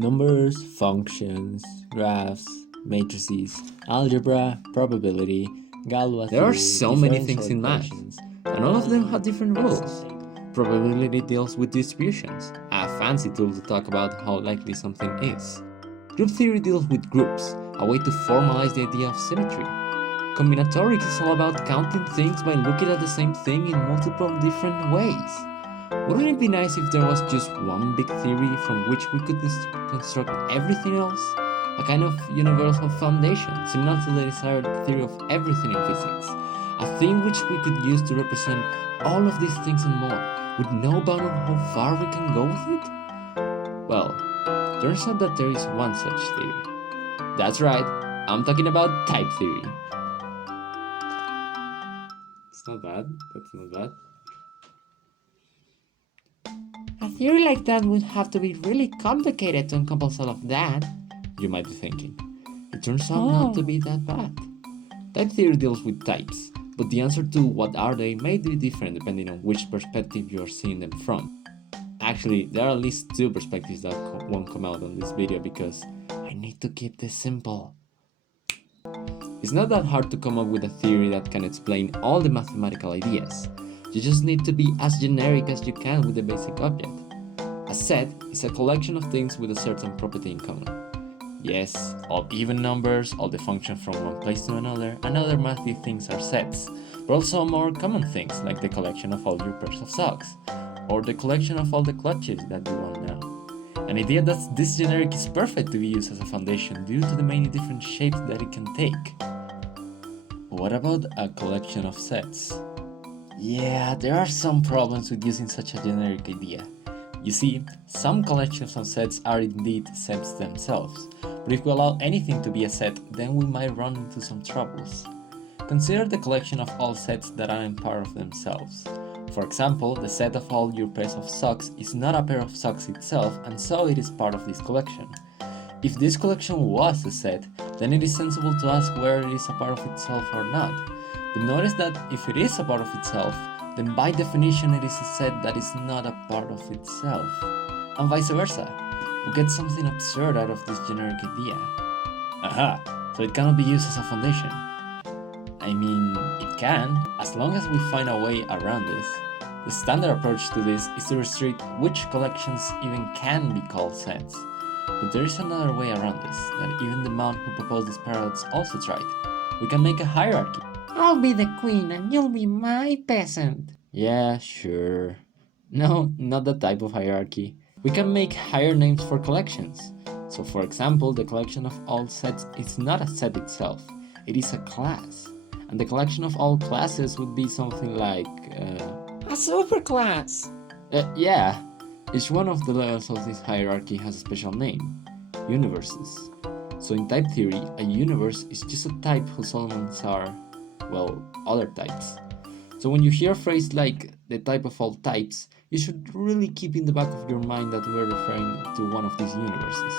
Numbers, functions, graphs, matrices, algebra, probability, Galois There are theory, so many differential things in math, equations, and all of them have different that's rules. something. Probability deals with distributions, a fancy tool to talk about how likely something is. Group theory deals with groups, a way to formalize the idea of symmetry. Combinatorics is all about counting things by looking at the same thing in multiple different ways. Wouldn't it be nice if there was just one big theory from which we could construct everything else? A kind of universal foundation, similar to the desired theory of everything in physics. A thing which we could use to represent all of these things and more, with no bound on how far we can go with it? Well, turns out that there is one such theory. That's right, I'm talking about type theory. It's not bad, that's not bad. A theory like that would have to be really complicated to encompass all of that, you might be thinking. It turns out not to be that bad. Type theory deals with types, but the answer to what are they may be different depending on which perspective you are seeing them from. Actually, there are at least two perspectives that won't come out on this video because I need to keep this simple. It's not that hard to come up with a theory that can explain all the mathematical ideas. You just need to be as generic as you can with the basic object. A set is a collection of things with a certain property in common. Yes, all even numbers, all the functions from one place to another, and other mathy things are sets, but also more common things like the collection of all your pairs of socks, or the collection of all the clutches that you own now. An idea that this generic is perfect to be used as a foundation due to the many different shapes that it can take. What about a collection of sets? Yeah, there are some problems with using such a generic idea. You see, some collections of sets are indeed sets themselves, but if we allow anything to be a set, then we might run into some troubles. Consider the collection of all sets that aren't part of themselves. For example, the set of all your pairs of socks is not a pair of socks itself, and so it is part of this collection. If this collection was a set, then it is sensible to ask whether it is a part of itself or not. But notice that if it is a part of itself, then by definition it is a set that is not a part of itself. And vice versa. We get something absurd out of this generic idea. Aha! So it cannot be used as a foundation. I mean, it can, as long as we find a way around this. The standard approach to this is to restrict which collections even can be called sets. But there is another way around this, that even the man who proposed this paradox also tried. We can make a hierarchy. I'll be the queen and you'll be my peasant. Yeah, sure. No, not that type of hierarchy. We can make higher names for collections. So for example, the collection of all sets is not a set itself, it is a class. And the collection of all classes would be something like, A superclass. yeah, each one of the levels of this hierarchy has a special name, universes. So in type theory, a universe is just a type whose elements are, well, other types. So when you hear a phrase like the type of all types, you should really keep in the back of your mind that we're referring to one of these universes.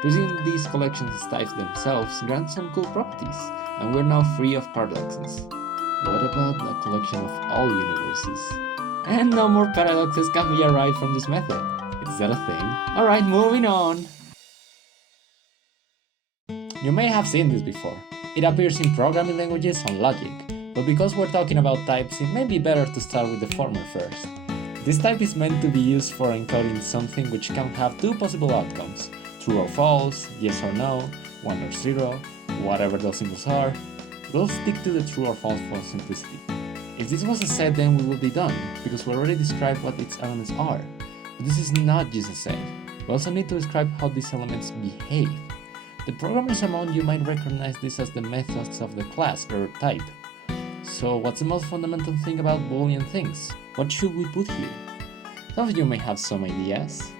Treating these collections as types themselves grants some cool properties, and we're now free of paradoxes. What about a collection of all universes? And no more paradoxes can be arrived from this method. Is that a thing? Alright, moving on. You may have seen this before. It appears in programming languages and logic, but because we're talking about types, it may be better to start with the former first. This type is meant to be used for encoding something which can have two possible outcomes, true or false, yes or no, 1 or 0, whatever those symbols are. We'll stick to the true or false for simplicity. If this was a set, then we would be done, because we already described what its elements are. But this is not just a set. We also need to describe how these elements behave. The programmers among you might recognize this as the methods of the class or type. So what's the most fundamental thing about Boolean things? What should we put here? Some of you may have some ideas.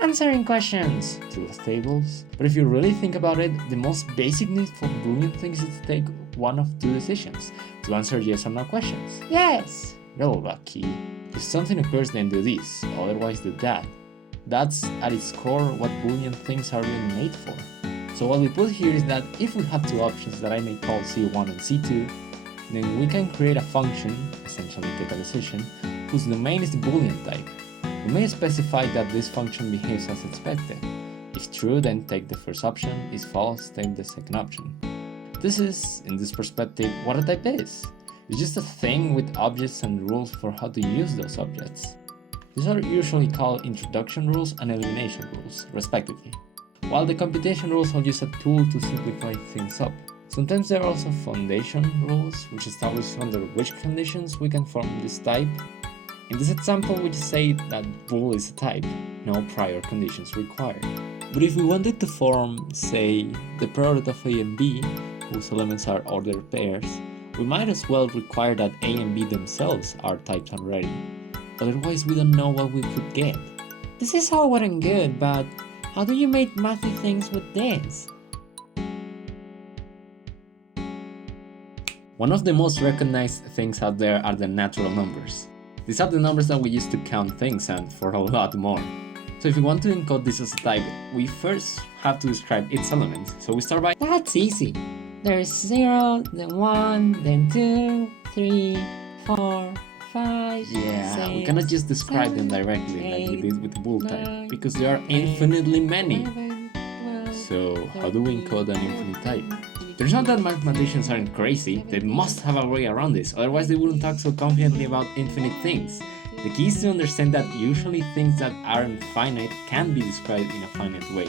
Answering questions. Truth tables. But if you really think about it, the most basic need for Boolean things is to take one of two decisions, to answer yes or no questions. Yes. You're lucky. If something occurs, then do this, otherwise do that. That's at its core what Boolean things are really made for. So what we put here is that if we have two options that I may call C1 and C2, then we can create a function, essentially take a decision, whose domain is the Boolean type. We may specify that this function behaves as expected. If true, then take the first option. If false, take the second option. This is, in this perspective, what a type is. It's just a thing with objects and rules for how to use those objects. These are usually called introduction rules and elimination rules, respectively, while the computation rules are just a tool to simplify things up. Sometimes there are also foundation rules, which establish under which conditions we can form this type. In this example, we just say that bool is a type, no prior conditions required. But if we wanted to form, say, the product of A and B, whose elements are ordered pairs, we might as well require that A and B themselves are types already. Otherwise, we don't know what we could get. This is all well and good, but how do you make mathy things with this? One of the most recognized things out there are the natural numbers. These are the numbers that we use to count things and for a lot more. So if we want to encode this as a type, we first have to describe its elements. So we start by... That's easy. There's 0, then 1, then 2, 3, 4, 5, Yeah, we 6, cannot just describe them 7, directly like we 8, did with the bool 9, type, because there are infinitely many. 11, 12, So how do we encode an infinite type? 13, There's not that mathematicians aren't crazy, they must have a way around this, otherwise they wouldn't talk so confidently about infinite things. The key is to understand that usually things that aren't finite can be described in a finite way.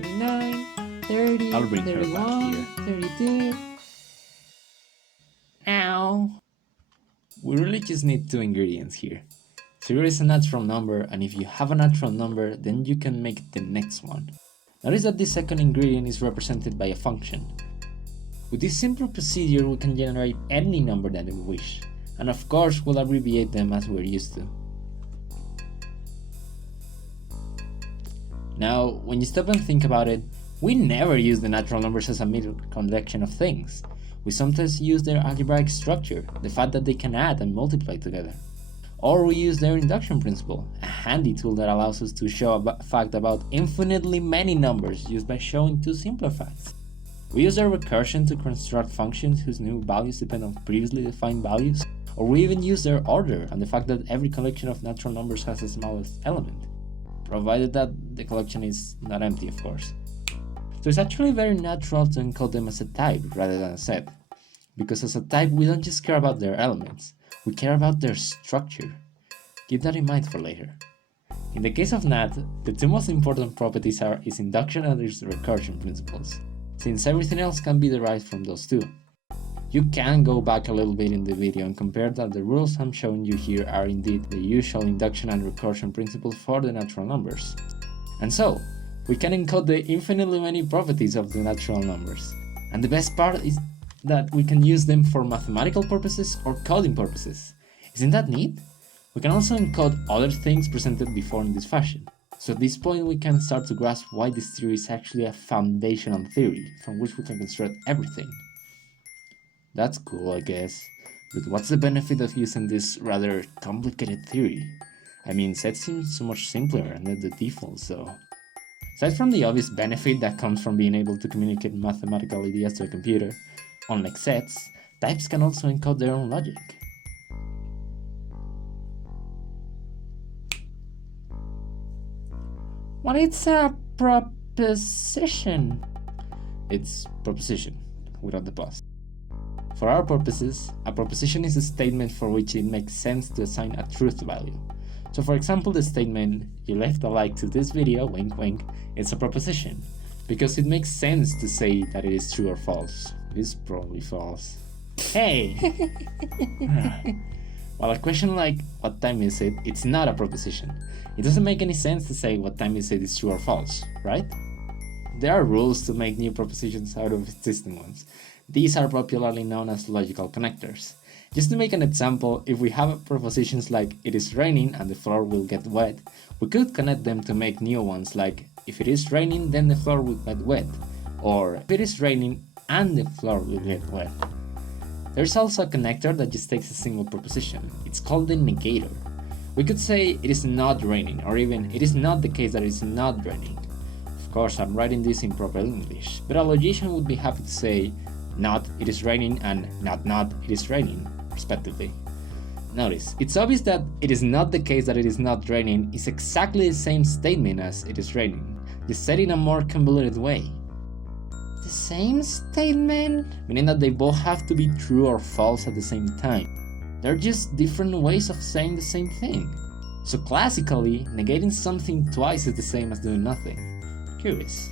39, 30, I'll bring her back 31, 32. Ow. We really just need two ingredients here. 0 is a natural number, and if you have a natural number, then you can make the next one. Notice that this second ingredient is represented by a function. With this simple procedure, we can generate any number that we wish, and of course we'll abbreviate them as we're used to. Now, when you stop and think about it, we never use the natural numbers as a mere collection of things. We sometimes use their algebraic structure, the fact that they can add and multiply together. Or we use their induction principle, a handy tool that allows us to show a fact about infinitely many numbers used by showing two simpler facts. We use their recursion to construct functions whose new values depend on previously defined values, or we even use their order and the fact that every collection of natural numbers has the smallest element, provided that the collection is not empty, of course. So it's actually very natural to encode them as a type rather than a set, because as a type we don't just care about their elements, we care about their structure. Keep that in mind for later. In the case of NAT, the two most important properties are its induction and its recursion principles, since everything else can be derived from those two. You can go back a little bit in the video and compare that the rules I'm showing you here are indeed the usual induction and recursion principles for the natural numbers. And so, we can encode the infinitely many properties of the natural numbers. And the best part is that we can use them for mathematical purposes or coding purposes. Isn't that neat? We can also encode other things presented before in this fashion. So at this point we can start to grasp why this theory is actually a foundational theory from which we can construct everything. That's cool, I guess, but what's the benefit of using this rather complicated theory? I mean, sets seem so much simpler and they're the default, so... Aside from the obvious benefit that comes from being able to communicate mathematical ideas to a computer, unlike sets, types can also encode their own logic. What is a proposition? It's proposition, without the pause. For our purposes, a proposition is a statement for which it makes sense to assign a truth value. So for example, the statement, "You left a like to this video, wink wink," is a proposition, because it makes sense to say that it is true or false. It is probably false. Hey! While a question like, "What time is it?" it's not a proposition. It doesn't make any sense to say what time is it is true or false, right? There are rules to make new propositions out of existing ones. These are popularly known as logical connectors. Just to make an example, if we have propositions like "it is raining and the floor will get wet," we could connect them to make new ones like "if it is raining then the floor will get wet," or "if it is raining and the floor will get wet." There's also a connector that just takes a single proposition. It's called the negator. We could say "it is not raining," or even "it is not the case that it is not raining." Of course, I'm writing this in proper English, but a logician would be happy to say "not it is raining" and "not it is raining," respectively. Notice, it's obvious that it is not the case that it is not raining is exactly the same statement as it is raining, just said in a more convoluted way. The same statement? Meaning that they both have to be true or false at the same time. They're just different ways of saying the same thing. So classically, negating something twice is the same as doing nothing. Curious.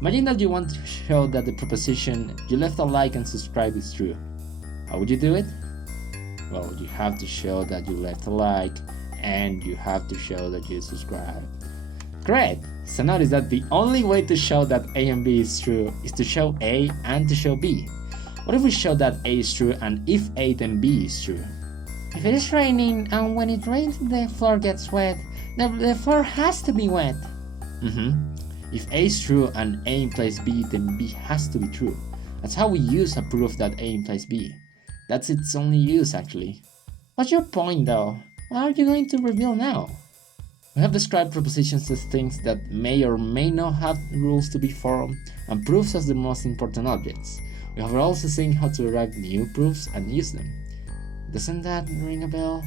Imagine that you want to show that the proposition "you left a like and subscribe" is true. How would you do it? Well, you have to show that you left a like and you have to show that you subscribe. Great! So notice that the only way to show that A and B is true is to show A and to show B. What if we show that A is true and if A then B is true? If it is raining and when it rains the floor gets wet, the floor has to be wet. If A is true and A implies B, then B has to be true. That's how we use a proof that A implies B. That's its only use, actually. What's your point though? What are you going to reveal now? We have described propositions as things that may or may not have rules to be formed, and proofs as the most important objects. We have also seen how to derive new proofs and use them. Doesn't that ring a bell?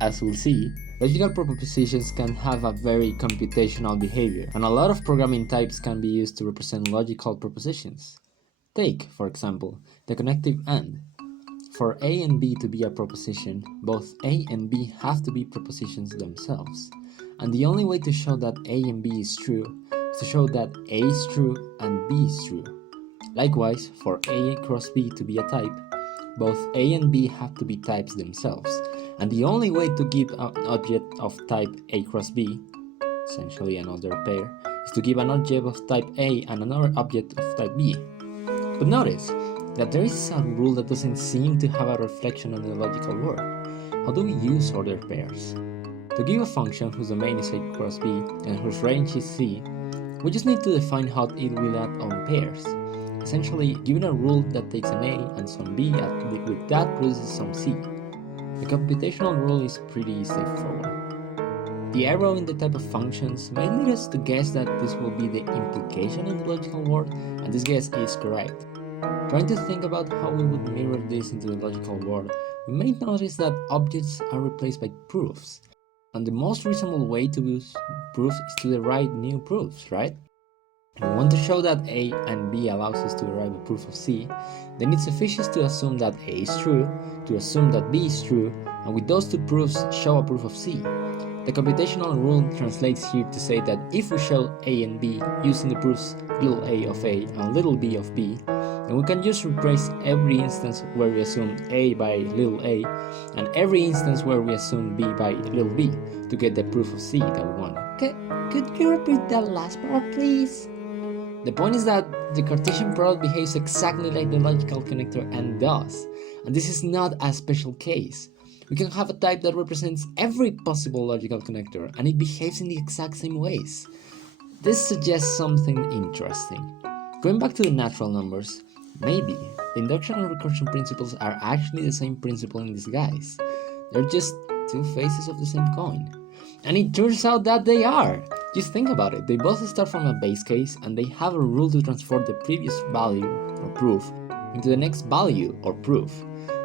As we'll see, logical propositions can have a very computational behavior, and a lot of programming types can be used to represent logical propositions. Take, for example, the connective AND. For A and B to be a proposition, both A and B have to be propositions themselves. And the only way to show that A and B is true is to show that A is true and B is true. Likewise, for A cross B to be a type, both A and B have to be types themselves. And the only way to give an object of type A cross B, essentially another pair, is to give an object of type A and another object of type B. But notice that there is a rule that doesn't seem to have a reflection on the logical world. How do we use ordered pairs? To give a function whose domain is A cross B and whose range is C, we just need to define how it will act on pairs. Essentially, given a rule that takes an A and some B and with that produces some C. The computational rule is pretty straightforward. The arrow in the type of functions may lead us to guess that this will be the implication in the logical world, and this guess is correct. Trying to think about how we would mirror this into the logical world, we may notice that objects are replaced by proofs, and the most reasonable way to use proofs is to derive new proofs, right? If we want to show that A and B allows us to derive a proof of C, then it's sufficient to assume that A is true, to assume that B is true, and with those two proofs show a proof of C. The computational rule translates here to say that if we show A and B using the proofs little a of A and little b of B, then we can just replace every instance where we assume A by little a and every instance where we assume B by little b to get the proof of C that we want. Could you repeat that last part, please? The point is that the Cartesian product behaves exactly like the logical connector AND does, and this is not a special case. We can have a type that represents every possible logical connector, and it behaves in the exact same ways. This suggests something interesting. Going back to the natural numbers, maybe the induction and recursion principles are actually the same principle in disguise. They're just two faces of the same coin. And it turns out that they are! Just think about it, they both start from a base case and they have a rule to transform the previous value or proof into the next value or proof.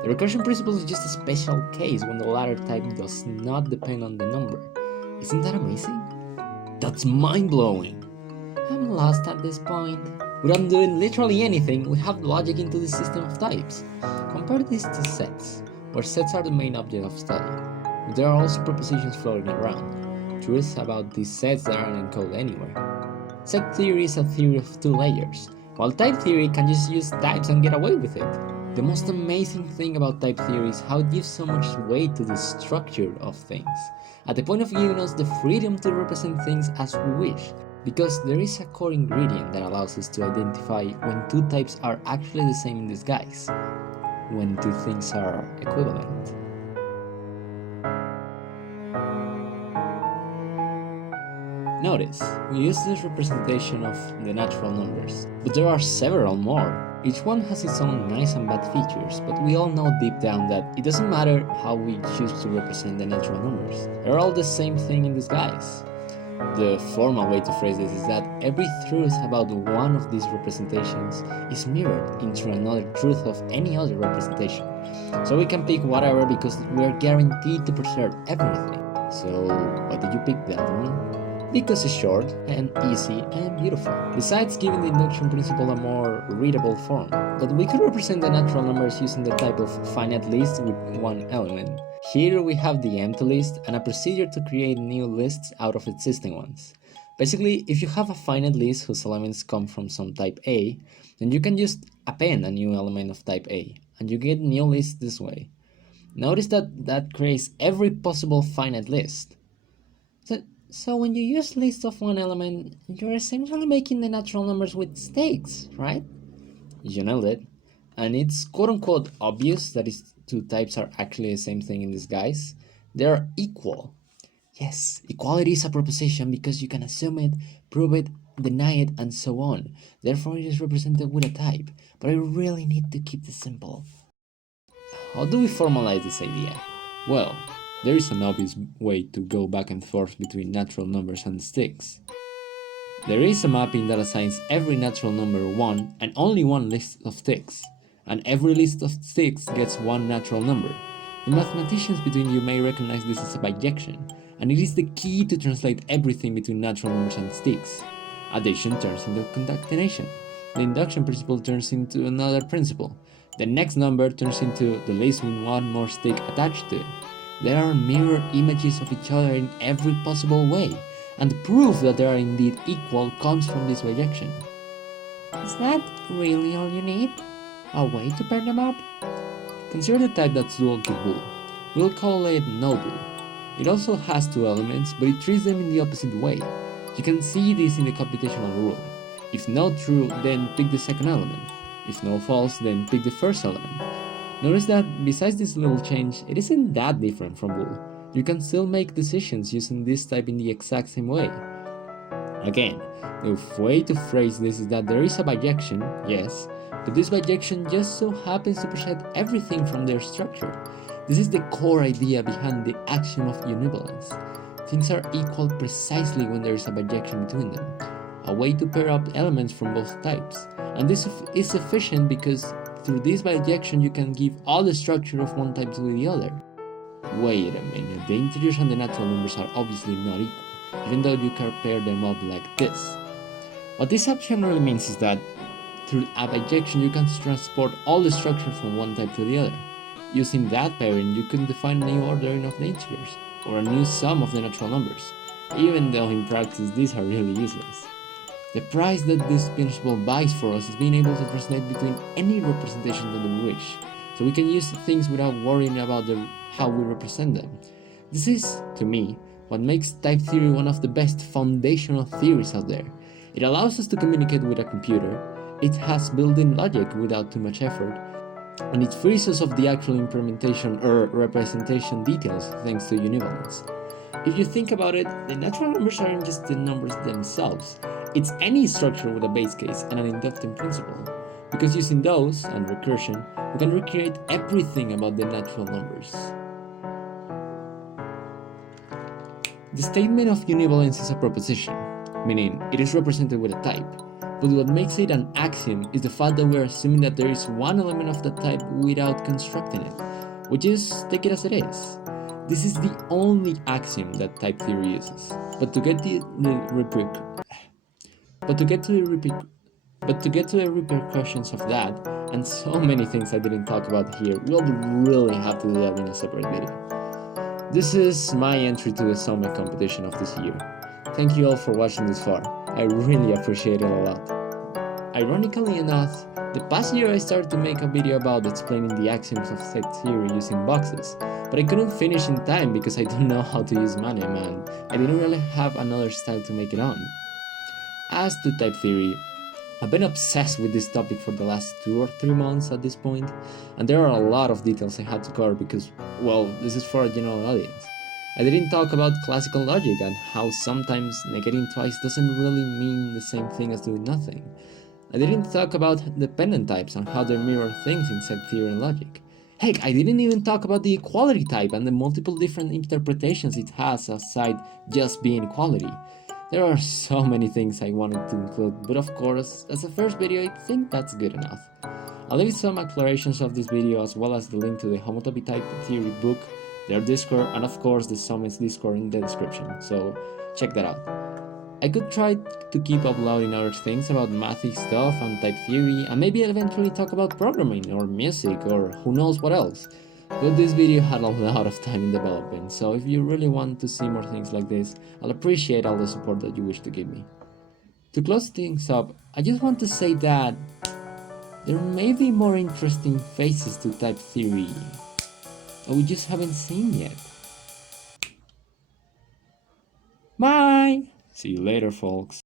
The recursion principle is just a special case when the latter type does not depend on the number. Isn't that amazing? That's mind-blowing! I'm lost at this point. Without doing literally anything, we have logic into the system of types. Compare this to sets, where sets are the main object of study. But there are also propositions floating around, truths about these sets that aren't encoded anywhere. Set theory is a theory of two layers, while type theory can just use types and get away with it. The most amazing thing about type theory is how it gives so much weight to the structure of things, at the point of giving us the freedom to represent things as we wish, because there is a core ingredient that allows us to identify when two types are actually the same in disguise, when two things are equivalent. Notice, we use this representation of the natural numbers, but there are several more. Each one has its own nice and bad features, but we all know deep down that it doesn't matter how we choose to represent the natural numbers. They're all the same thing in disguise. The formal way to phrase this is that every truth about one of these representations is mirrored into another truth of any other representation. So we can pick whatever because we are guaranteed to preserve everything. So why did you pick that one? Because it's short and easy and beautiful. Besides giving the induction principle a more readable form. But we could represent the natural numbers using the type of finite list with one element. Here we have the empty list and a procedure to create new lists out of existing ones. Basically, if you have a finite list whose elements come from some type A, then you can just append a new element of type A, and you get new lists this way. Notice that creates every possible finite list. So when you use list of one element, you're essentially making the natural numbers with stakes, right? You nailed it. And it's quote-unquote obvious that its two types are actually the same thing in disguise. They are equal. Yes, equality is a proposition because you can assume it, prove it, deny it, and so on. Therefore, it is represented with a type. But I really need to keep this simple. How do we formalize this idea? Well, there is an obvious way to go back and forth between natural numbers and sticks. There is a mapping that assigns every natural number one and only one list of sticks, and every list of sticks gets one natural number. The mathematicians between you may recognize this as a bijection, and it is the key to translate everything between natural numbers and sticks. Addition turns into concatenation. The induction principle turns into another principle. The next number turns into the list with one more stick attached to it. There are mirror images of each other in every possible way, and the proof that they are indeed equal comes from this bijection. Is that really all you need? A way to pair them up? Consider the type that's dual to bool. We'll call it no bool. It also has two elements, but it treats them in the opposite way. You can see this in the computational rule. If no true, then pick the second element. If no false, then pick the first element. Notice that besides this little change, it isn't that different from bool. You can still make decisions using this type in the exact same way. Again, the way to phrase this is that there is a bijection, yes, but this bijection just so happens to present everything from their structure. This is the core idea behind the axiom of univalence. Things are equal precisely when there is a bijection between them, a way to pair up elements from both types. And this is sufficient because through this bijection you can give all the structure of one type to the other. Wait a minute, the integers and the natural numbers are obviously not equal, even though you can pair them up like this. What this option really means is that through a bijection you can transport all the structure from one type to the other. Using that pairing, you can define a new ordering of the integers, or a new sum of the natural numbers, even though in practice these are really useless. The price that this principle buys for us is being able to translate between any representation that we wish, so we can use things without worrying about how we represent them. This is, to me, what makes type theory one of the best foundational theories out there. It allows us to communicate with a computer, it has built-in logic without too much effort, and it frees us of the actual implementation or representation details thanks to univalence. If you think about it, the natural numbers aren't just the numbers themselves, it's any structure with a base case and an inductive principle, because using those, and recursion, we can recreate everything about the natural numbers. The statement of univalence is a proposition, meaning it is represented with a type, but what makes it an axiom is the fact that we are assuming that there is one element of that type without constructing it, which is take it as it is. This is the only axiom that type theory uses, but to get to the repercussions of that, and so many things I didn't talk about here, we'll really have to do that in a separate video. This is my entry to the summit competition of this year. Thank you all for watching this far. I really appreciate it a lot. Ironically enough, the past year I started to make a video about explaining the axioms of set theory using boxes, but I couldn't finish in time because I don't know how to use Manium and I didn't really have another style to make it on. As to type theory, I've been obsessed with this topic for the last 2 or 3 months at this point, and there are a lot of details I had to cover because, well, this is for a general audience. I didn't talk about classical logic and how sometimes negating twice doesn't really mean the same thing as doing nothing. I didn't talk about dependent types and how they mirror things in set theory and logic. Heck, I didn't even talk about the equality type and the multiple different interpretations it has aside just being equality. There are so many things I wanted to include, but of course, as a first video, I think that's good enough. I'll leave some accelerations of this video as well as the link to the homotopy type theory book, their Discord, and of course the Summit's Discord in the description, so check that out. I could try to keep uploading other things about mathy stuff and type theory, and maybe eventually talk about programming or music or who knows what else. But this video had a lot of time in development, so if you really want to see more things like this, I'll appreciate all the support that you wish to give me. To close things up, I just want to say that there may be more interesting faces to type theory that we just haven't seen yet. Bye! See you later, folks.